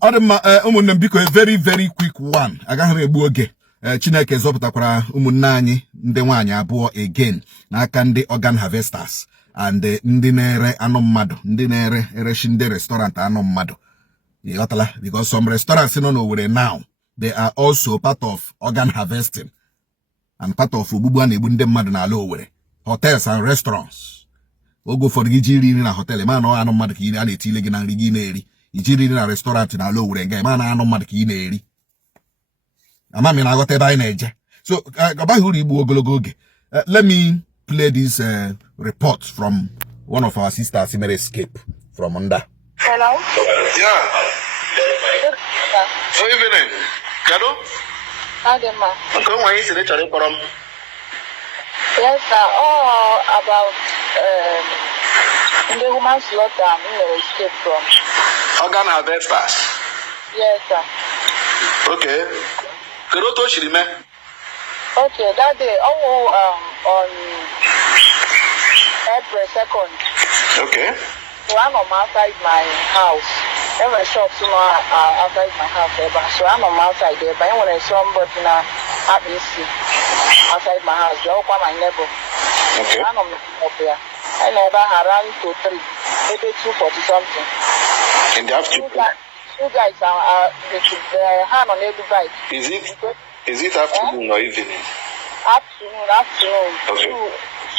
Biko, a very, very quick one. Agaghị egbu oge. Chineke zọpụtakwara ụmụnne anyị ndị nwaanyị abụọ again n'aka ndị organ harvesters and ndị na-ere anụ mmadụ, ndị na-ere ereshi ndị restaurant anụ mmadụ. Because some restaurants in Owerri now, they are also part of organ harvesting and part of ogbugbu a na-egbu ndị mmadụ n'ala Owerri. Hotels and restaurants. Ogo for gị jiri nri na hotel, ma na anụ mmadụ ka ị na-etile gị na nri gị na-eri. Ijiri nri na restaurant n'ala Owerri nga ma na anụ mmadụ ka ị na-eri. Amami na got ebe na-eje. So abaghị uru igbu ogologo oge. Let me play this report from one of our sisters who made escape from under. Hello? Yeah. Good evening. Kado? Adema. Okay, when you see the chari param? Yes, sir. All about the woman slaughter in escape from. Organ harvesters. Yes, sir. Okay. Kado to shirime? Okay, that day, on April 2nd. Okay. So I'm outside my house. Every shop outside my house. So I'm outside there. But when I saw somebody now, outside my house, they all come my neighbor. Okay. I'm up there. I never around to 3, maybe 2:40 something. In the afternoon? Two guys are hand on every bike. Is it afternoon or evening? Afternoon. Okay.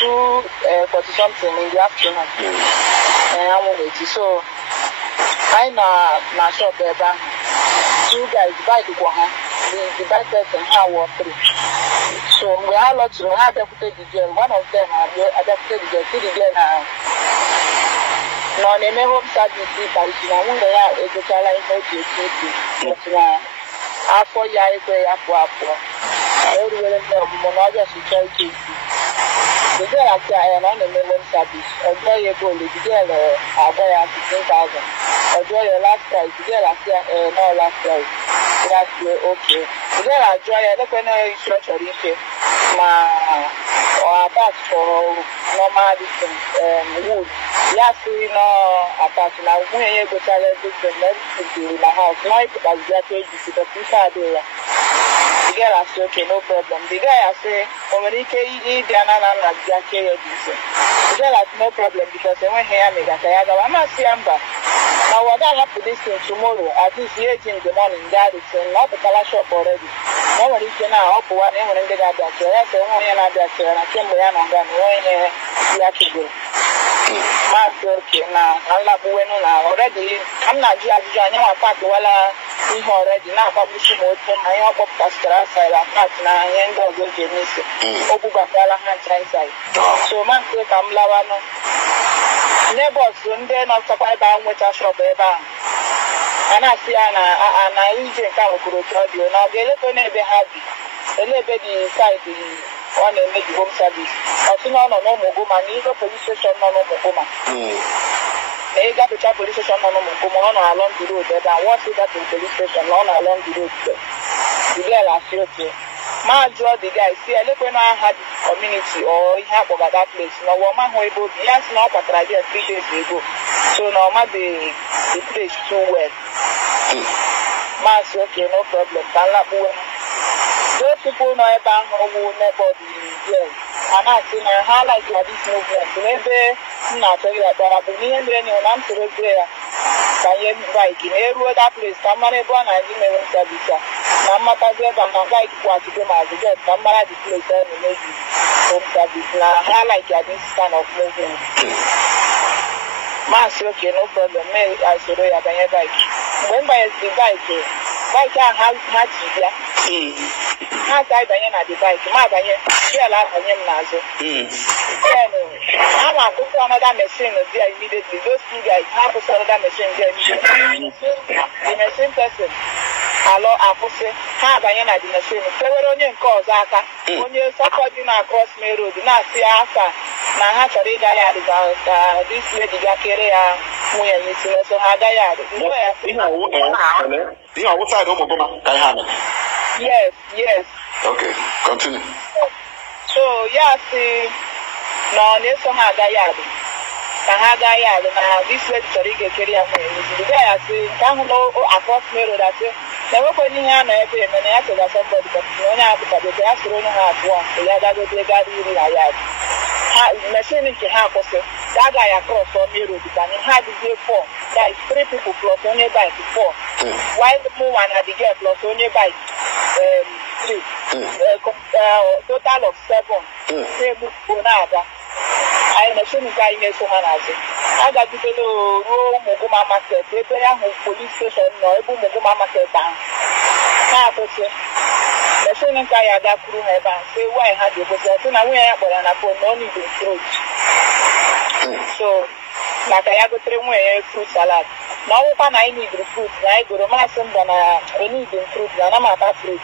2:40 something in the afternoon. I'm waiting. So I na shop there. Two guys bike go home. The bike person how was 3. So we are lot to have to the girl. One of them I adapted the girl now. No, they may home service but it's not one day a child like but now after after everywhere monoga to try to the girl after I am on the home service or buy a gold the girl I buy at 15,000 or buy your last price the girl after no last price that's okay the girl I joy I don't know church or my or about for normal wood. Yes, we know about now when you go to everything in my house. Now it was that way to the people there. The girl I say, okay, no problem. The guy I say, when he came, he did another jacket. The girl has no problem because they went here and they got tired. I'm not seeing back. Now, what I have to this thing tomorrow, at least 8 in the morning, that is not the color shop already. Nobody can now up one and when they got that. That's the one and that. And I came by and I'm going to Master, now, I love when already. I'm not just joining my party while I already now publishing more from my own pastor outside. I'm not now, and go to Miss Obubala inside. So, Master, I'm Lavano. Neighbors, when they're not supplied by with a shop ever. And I see an Asian kind of good audio. Now, they let me be happy. A little bit inside the one and make home service. I think no Mogoma, neither police station, no Mogoma. They got the police station, no Mogoma along the road. And once you got the police station, no along the road. The girl I feel okay. My draw the guy, see, I look when I had community or he have over that place. No woman who able to, yes, not a idea 3 days ago. So now the place too well. Mass, okay, no problem. Those people know about who never yes. And I think I highlight this movement. Maybe not tell you about the new and I'm to there. Can you invite in every other place? Come on, everyone, I didn't even service. I'm not a girl, I'm not like what to do my get. Come on, the place and maybe home service. Now, highlight this kind of movement. Mass, okay, no problem. Maybe I should have a bike. When by the bike, bike can have much easier. I the bike, Mother, yeah, I'm put another machine there immediately. Those 2 guys have put another machine there immediately. The machine person, hello, I put have the machine. Several onion calls after when you support across my road, not see after. Now, how to read this lady got carried when you see so hard. You know what side of Mogoma I have. Yes. Okay, continue. So, yeah, see, no, there's some other yard. ka ha gaa ya adị na this lady chọrọ ike keri ya nwere the guy asị nke ahụ na across main road asị na enwekwenye ihe a na ebe eme na ya chọrọ somebody ka onye ahụ pụtabe ya soro onye ha abụọ ya gagote gari iri na ya ha machine nke ha akwụsị that guy across main road ka anyị ha adịzie 4 that is 3 people plus onye bike 4 while the more one had the girl plus onye bike 3 total of 7 na-egbu na-aga anyị machine nke anyị na-eso ha n'azụ agagidela ruo ụmụgụma market ebe ahụ police station nọ ebe ụmụgụma market ahụ na-akwụsị machine nke anyị agakwuru ha ebe ahụ sị nwaanyị ha ji ekwesị ọtụ na nwunye ya kpọrọ ya na phone na ọ n'ibe fruit so maka ya gotere nwunye ya fruit salad na ọwụkwa na anyị nidiri fruit na anyị goro masị mba na enidin fruit na ana m ata fruit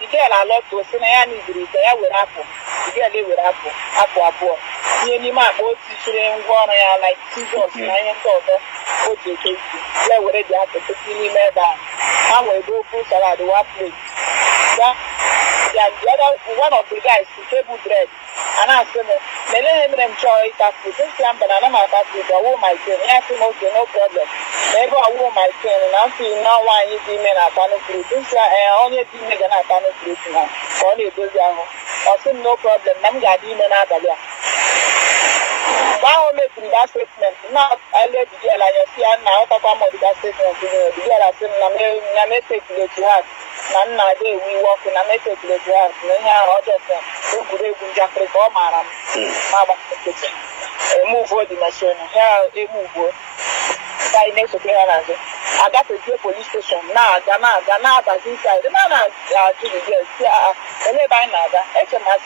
digel alọtụ si na ya nidiri ite ya were apụ digel ewere apụ abụọ ihe n'ime akpa o tichiri ngwa ọrụ ya like scissors na ihe ndị ọzọ o ji eke isi ya were dị atụtụsi n'ime ebe ahụ ha wee go fruit salad one plate ya the other one of the guys table bread and I said, "Mele chọọ ịta fruit. Since I'm banana my fruit, I will my thing. I said, okay, no problem. Maybe I will my thing. And I'm feeling now why you give me a ton of fruit. Since I only give me a ton of fruit now. Only do that. I said, no problem. I'm going to give me another. Now making that statement. Now I let the girl I see now talk about that statement. The girl I said, "I'm take it to her." Na day we work in a method to have many other things. We could just reform move for the machine. Here, a move. By next to I got to the police station. Now, Ghana, but inside the man to the girls. By another, HMS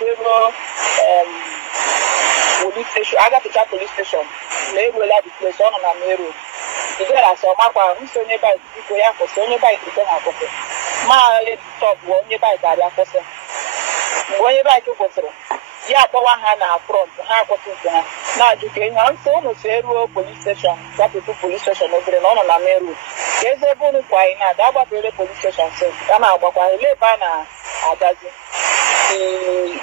police station. I got to that police station. They will have the place on a mirror. The girl I saw my father, so nearby, so nearby to the house. Ma stop onye bike ari akwụsị onye bike kwụsịrị ya akpọwa ha na front ha akwụsị ha na-ajụ ka enyi ha nso unu si eruo police station gafetu police station obere na ọ nọ na main road ka eze ebe unu kwa anyị na-ada agbapere police station so a na-agbakwa ele ebe a na-agazi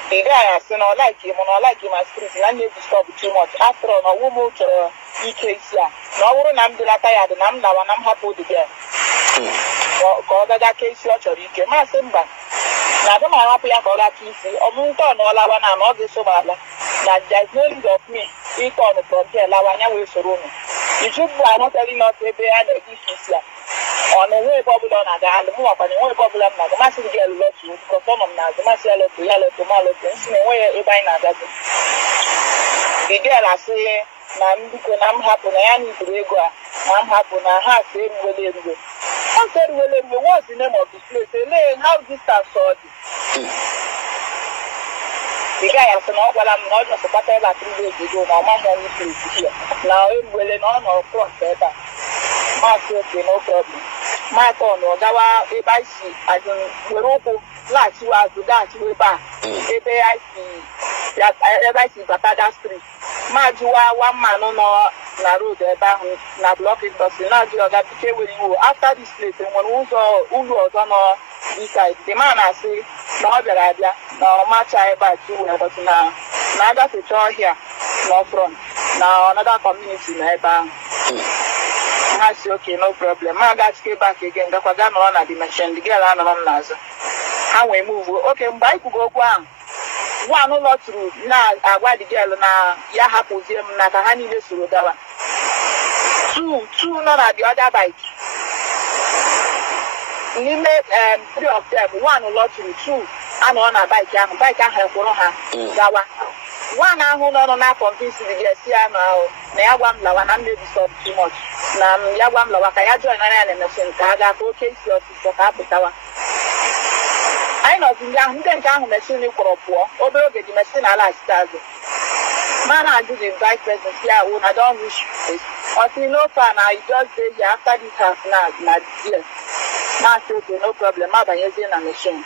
the guy asị na ọ like my street na na-disturb too much after all na ọwụ m chọrọ ike isi a na ọ bụrụ na m dịlata ya dị na m lawa na m hapụ the girl ka ọ gaga ka isi ọ chọrọ ike masị mba na aga m ahapụ ya ka ọ gaka isi ọmụnke ọ nọọlawa na ọ ga-esoba ala na there is no need of me ịke ọnụ from there lawa anya wee soro unu ijubu anọtari nọt ebe a na-eke isi a ọ na-enwe ebe ọbụla ọ na-aga alụ m nwakwana enwe ebe ọbụla m na-aga masị gị alụlọtụ bikọs ọ nọ m na-azụ masị ya lọtụ ya lọtụ ma lọtụ nsi na enwe ya ebe anyị na-agazi the girl asị na mbiko na m hapụ na ya n'iburu ego a na m hapụ na ha asị eruwele I said, well, what's the name of this place? How distance saw it? The guy has an well, I'm not just a pattern that 3 days ago. Now, my hand is here. Now, it will not know front better. My okay, no problem. My phone, or Gawa, if I see, I can go like you are to that way back. If I see Patada Street. My Jua, one man, no. Na road ebe ahụ na block it bus na ajụ ọga bike were iwu after this place nwere ụlọ ọzọ nọ inside the man asị na ọ bịara abịa na ọmacha ebe a chiwu ụbọchị na agafecha ọhịa na front na another community na ebe ahụ ha si okay no problem ma agachike back again gakwa gaa nọrọ na the machine the girl anọrọ m n'azụ ha wee move okay mgbe anyị kwugo okwu ahụ one ụlọ tụrụ na-agwa the girl na ya hapụzie m na ka ha niile soro gawa two nọ na the other bike n'ime 3 of them one ụlọ tụrụ 2 anọ na bike ahụ ekwụrụ ha gawa one ahụ nọ na convince the girl si ya na ya gwa m lawa na m na-disturb too much na ya gwa m lawa ka ya join ya na machine ka a gaa ka oke isi ọsịsọ ka a pụtawa anyị nọzi ndị ahụ ndị nke ahụ machine kwụrụ pụọ obere oge dị machine ala achite azụ man ajụ the vice president ya na don reach place until no far na you just dey here after this house na there na say okay no problem ma banyezie na machine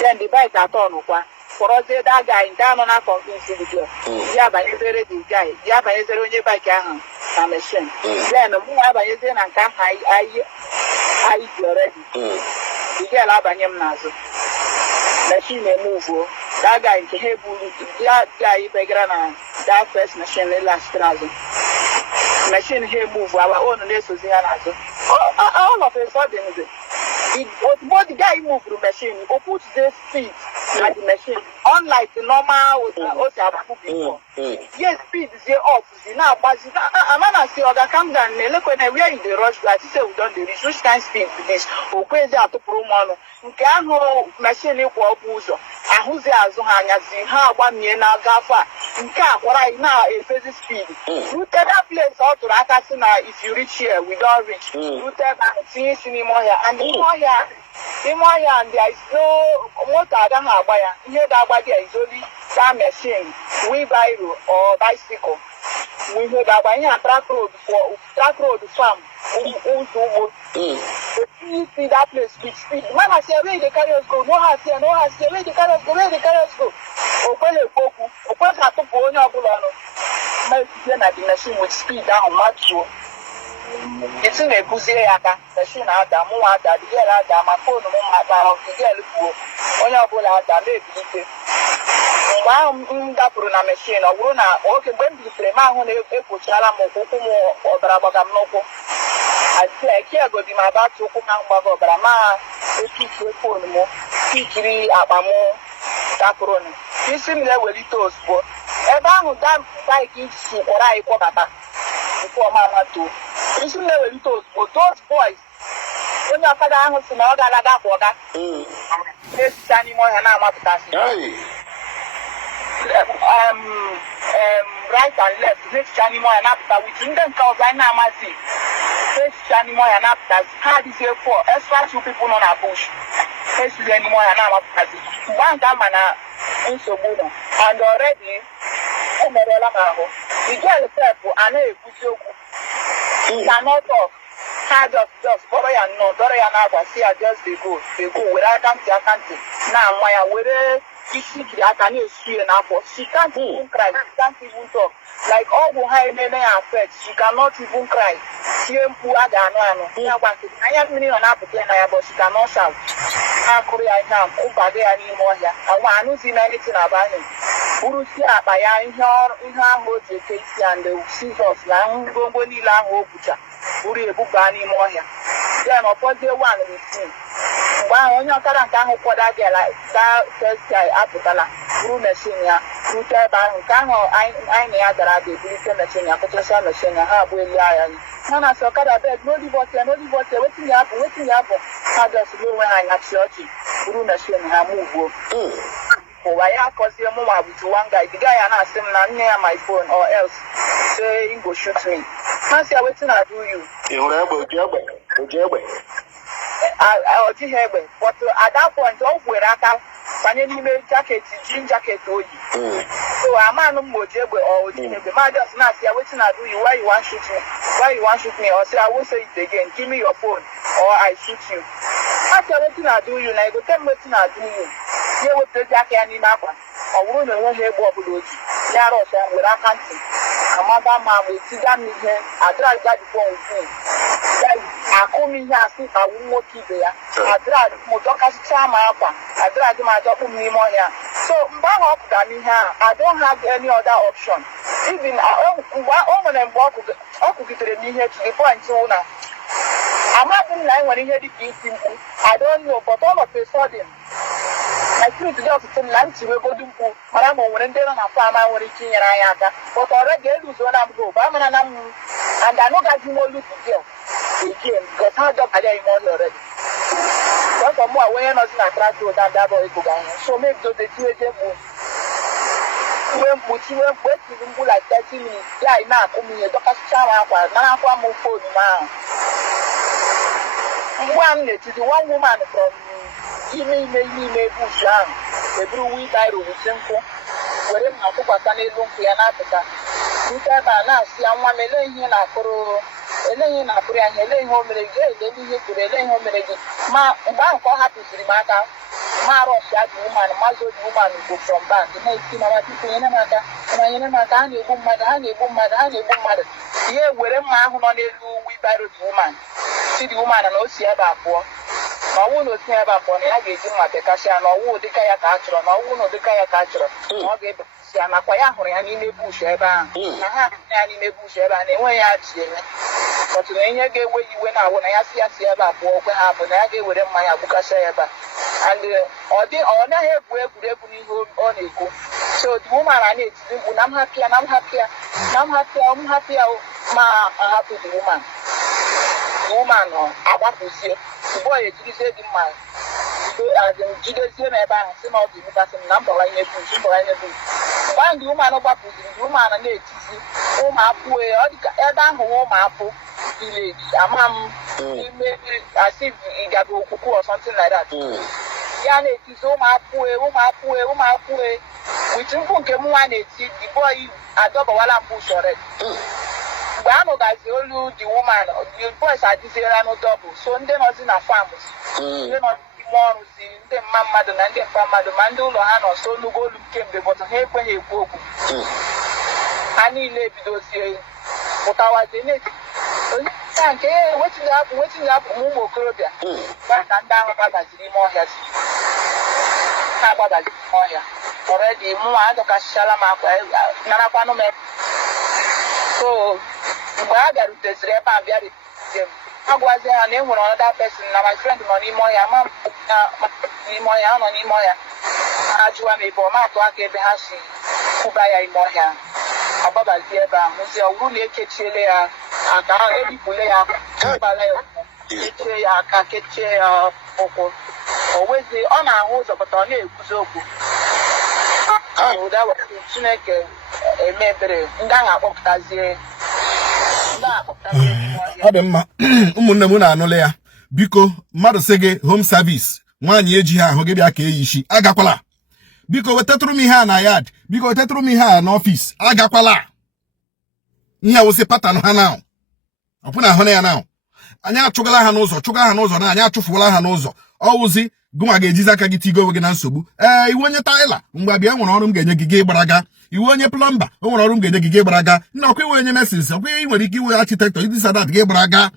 then the bike atọn kwa kpọrọzie that guy nke anọ na convince the girl ya banyezere the guy ya banyezere onye bike ahụ na machine then mụ abanyezie na nke ahụ anyị dị already the girl abanye m n'azụ machine move that guy nke ha eburu ya guy begara na that first machine last azụ machine here move our own na-esozi ha n'azụ. All of a sudden the guy move the machine, he put this speed at the machine, unlike the normal before. Yes, speed is off. Now, but I'm not say, "Oga, calm down." Look when we are in the rush, like say we don't reach which kind speed with this. O kwezi atu promo. Nke ahụ machine kwa obuzo. Ahụzi azụ ha anyazi ha agbamie na gafa. Nke akwara na efezi speed. Route that place out to aka si na if you reach here, we don't reach. Route that see cinema here and more here. And there is no motor agaghị agba ya. Ihe ga-agba there is only that machine, wheelbarrow or bicycle. We heard about here track road farm. You see that place with speed. Man, I say, where the carriers go? No, I say, where the carriers go? Where the carriers go? Open the book. Open that to go on your bulano. My the machine with speed down much. It's in a Buziaka, machine out there, more out there, the girl out there, my phone, my car, the girl on your bullet, maybe. Ndapụrụ machine ọ bụrụ na oke mgbe m bilitere ma ahụ na-ekpochiala m ụkwụ m ọbara gbaga m n'ụkwụ akiagodi m abatụ ụkwụ na mgbaga ọbara ma ekikiri fon m kikiri akpa m dapụrụ isi m na-ewelite ozugbo ebe ahụ daik si kwọrọ anyị kwọbata nke ọma amato isi m na-ewelite ozugbo those boys onye ọkada ahụ si na ọ ga-alaga kwọga na-esicha n'ime ọhịa na-amapụtasị right and left, next anymore and after we drink them cows right now, Mazi. Next anymore and after hard is here for extra 2 people on our bush. Next anymore and after one time and so good. And already, the girl said, I know if you cannot talk. Hard of just Dora and no Dora and I see I just they go without can't now my way. I can see enough. She can't even cry. She can't even talk. Like all who have many affects, she cannot even cry. She ain't poor. I have many on up again, but she cannot shout. I could I have over there anymore here. I want to see anything about him. Urusia by in her holds the case and the scissors. Lang Bonilla Hobucha. Uri Bugani more here. Then, of course, they want to see. Wow, on your current time for that girl, like that first guy up with a room machine, you tell Bango, I near that I did machine, I put a son machine, I have with lion. Nana so cut a bed, no divorce, waiting up, I just go when I'm not searching. Room machine, I move. Why I cause your mama with one guy, the guy and asked him near my phone or else say go shoot me. Nancy, I waiting I do you. You never I but at that point, off where I can find any jacket, jean jacket, so I'm a mojebe or the mother's not here waiting I do you. Why you want to shoot me? Why you want to shoot me? Or say I will say it again. Give me your phone or I shoot you. After waiting I do you, and I go tell waiting I do you. Here with the jacket and in Aqua. Or woman won't have what would Yaros and with our country. A mother man will see that me here. I drive that phone with me. I come in here and see I won't keep there. I drive Motoka's charm up. I drive my dog with me more here. So, back up that me here. I don't have any other option. Even I own and walk with me here to the point so now. I'm not in line when he heard it being simple. I don't know, but all of a sudden, I think to just some lunch we go to Maramo when they're on a farm I want to king and I but already lose when I'm go. And I know that you will lose again because how job are they already? Once or more, we're not in a track to that boy. So make the two when you were waiting like 30 minutes, yeah, now coming a doctor's child, now I'm on phone now. One to the one woman from Ime Bush, the blue wheat I will simple. Where I took a sunny room for an Africa. You tell by now, see, I'm one laying in a pro, laying a prayer, and laying home again, they be here to the laying home again. Ma, and I'm quite happy to the matter. Maro, that woman, muzzled woman who from back. You may see my people in a matter, and I am a tiny woman. Here, where am I on a blue wheat woman? See the woman and all see about poor. na ọwụ na otinye ebe abụọ na ya ga-eji mma bekasịa na ọwụ ụdịka ya ka a chọrọ na ọwụ na ụdịka ya ka a chọrọ na ọ ga-ebekasị ya nakwa ya hụrụ ya n'ime bush ebe ahụ na ha hụrụ ya n'ime bush ebe ahụ na-enweghị ya ji eme ọtụ na ihe ga-ewe iwe na-awụ na ya si ya si ebe a pụọ okwe ha bụ na ya ga-ewere mmanya gbukasịa ya ebe a and ọ naghị egwu egwuregwu n'ihe ọ na-ekwu so the woman na-etizi mkpu na m hapịa na m hapịa na m hapịa ma ahapụ the woman agbapụzie ugbu a ejirizie dị mma jidezie n'ebe ahụ si na ọ ga-emekasị m na mbara ihe bush mgbe ahụ ndị woman gbapụziri ndị woman na-etizi ụmụapụ ebe ahụ ụmụapụ village ama m ime asị ịgaga okwukwu or something like that ya na-etizi ụmụapụ wit mkpu nke m nwa na-eti the boy adọbawala m bush already mgbe a nụgazi olu the woman the boys adịziela n'ụdọbụ so ndị nọzi na farms ndị nọzi ime ọrụ si ndị mma mmadụ na ndị mpa mmadụ ma ndị ụlọ ha nọ so nugo olu kemgbe bọtụ ha ekweghị ekwu okwu ha niile ebidozie pụtawazie na-eti onye ka nke wetin hapụ m ụmụ okorobịa ka ndị ahụ gbabaziri ime ọhịa si ha gbabaziri ime ọhịa ọredi mụnwa adọkasịchala m akwa narakwanụ m so mgbe a bịaruteziri ebe a bịarutezie m agwazie ha na e nwere another person na my friend nọ n'ime ọhịa ma n'ime ọhịa ha nọ n'ime ọhịa ha jụwa m ebe ọma atụ aka ebe ha si kwụba ya ime ọhịa agbabazie ebe a hụzi ọwụrụ na ekechiele ya aka ebipụle ya gbala ya kechie ya aka kechie ya ụkwụ o wezi ọ na-ahụ ụzọ pụta ọ na-ekwuzi okwu ụda Chineke eme ebere ndị ahụ akpọpụtazie ọ dị mma ụmụnne m na-anụle ya biko mmadụ sị gị home service nwaanyị ejighị ahụ gị bịa ka eyi isi agakwala biko wetatụrụ m ihe a na yard biko wetatụrụ m ihe a n'ọfịs agakwala ihe awụsị pattern ha na ọpụna ahụ na ya na anyị achụgala ha n'ụzọ chụga ha n'ụzọ na anyị achụfuola ha n'ụzọ ọwụzi gụnwa ga-ejizi aka gị tigo onwe gị na nsogbu iwu onye taịla mgbe abịa nwere ọrụ m ga-enye gị gị gbaraga iwu onye plọmba o nwere ọrụ m ga-enye gị gị gbaraga nna ọkwa iwe onye mesins ọkwa ị nwere ike iwe architect idisadat gị gbaraga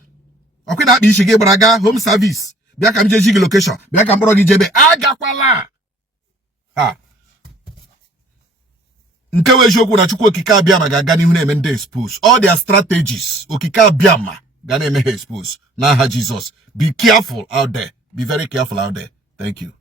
ọkwa na-akpa isi gị gbaraga home service bịa ka m jeji gị location bịa ka m kpọrọ gị jebe agakwala nke wee eziokwu na Chukwu okike abịama ga-aga n'ihu na-eme ndị expose all their strategies okike abịama ga na-eme ha expose n'aha Jizọs. Be careful out there, be very careful out there. Thank you.